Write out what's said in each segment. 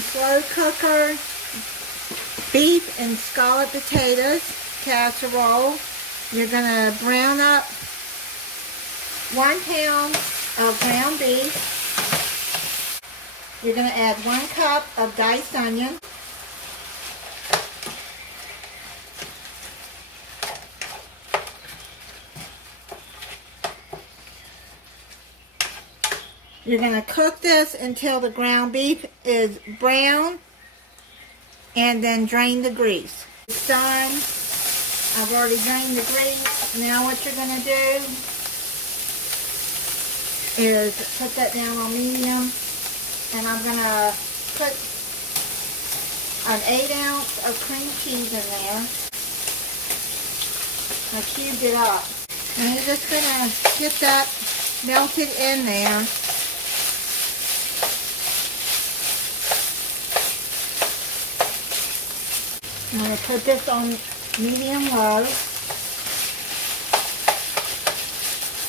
slow cooker beef and scalloped potatoes casserole. You're going to brown up 1 pound of ground beef. You're going to add 1 cup of diced onion. You're going to cook this until the ground beef is brown and then drain the grease. It's done. I've already drained the grease. Now what you're going to do is put that down on medium, and I'm going to put an 1/8 ounce of cream cheese in there. I cubed it up. And you're just going to get that melted in there. I'm going to put this on medium-low.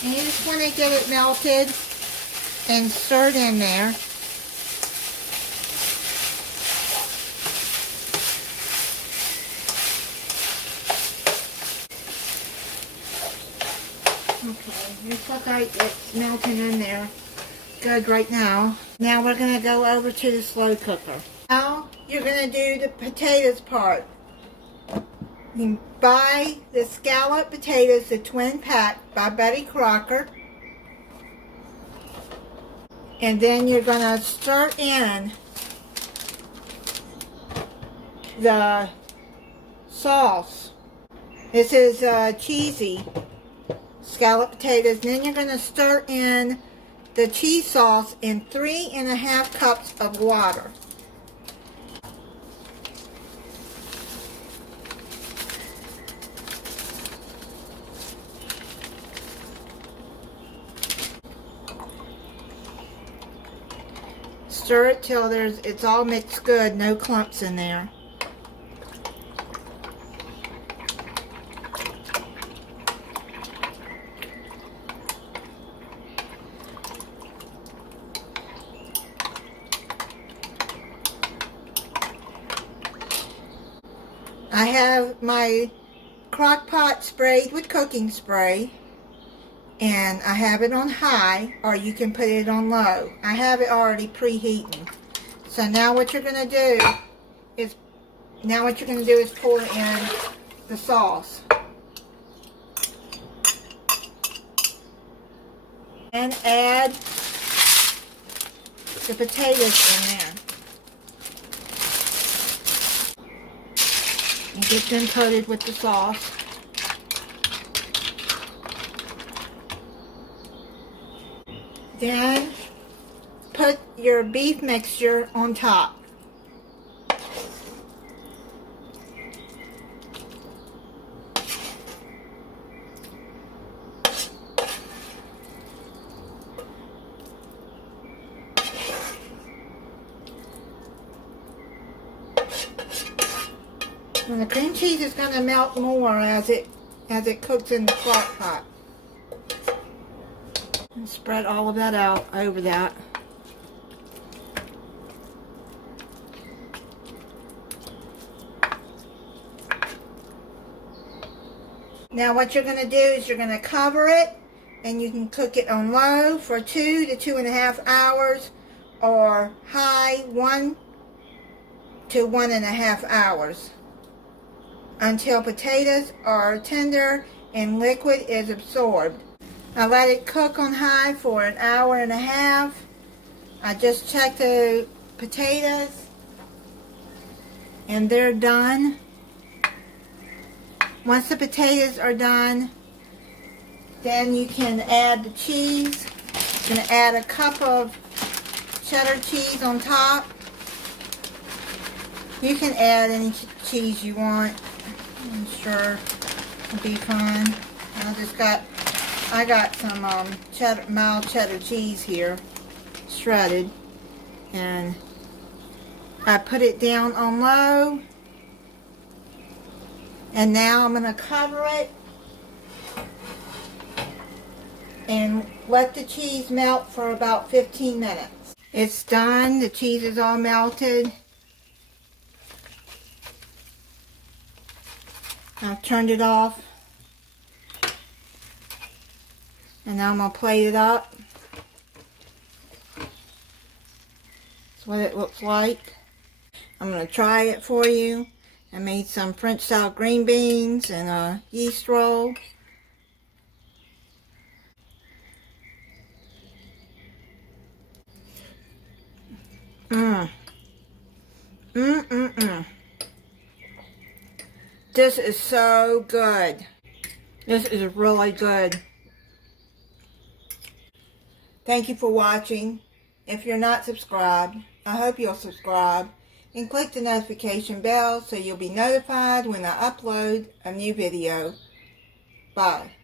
And you just want to get it melted and stirred in there. Okay, looks like it's melting in there good right now. Now we're going to go over to the slow cooker. Now you're going to do the potatoes part. You buy the scalloped potatoes, the twin pack by Crocker. And then you're going to stir in the sauce. This is cheesy scalloped potatoes. And then you're going to stir in the cheese sauce in 3½ cups of water. Stir it till it's all mixed good, no clumps in there. I have my crock pot sprayed with cooking spray. And I have it on high, or you can put it on low. I have it already preheating. So now what you're going to do is pour in the sauce. And add the potatoes in there. And get them coated with the sauce. Then put your beef mixture on top. And the cream cheese is going to melt more as it cooks in the crock pot. And spread all of that out over that. Now what you're going to do is you're going to cover it, and you can cook it on low for 2 to 2½ hours, or high 1 to 1½ hours, until potatoes are tender and liquid is absorbed. I let it cook on high for 1.5 hours. I just checked the potatoes and they're done. Once the potatoes are done, then you can add the cheese. I'm going to add a cup of cheddar cheese on top. You can add any cheese you want. I'm sure it'll be fine. I got some mild cheddar cheese here, shredded, and I put it down on low, and now I'm going to cover it and let the cheese melt for about 15 minutes. It's done. The cheese is all melted. I've turned it off. And now I'm going to plate it up. That's what it looks like. I'm going to try it for you. I made some French style green beans and a yeast roll. This is so good. This is really good. Thank you for watching. If you're not subscribed, I hope you'll subscribe and click the notification bell so you'll be notified when I upload a new video. Bye.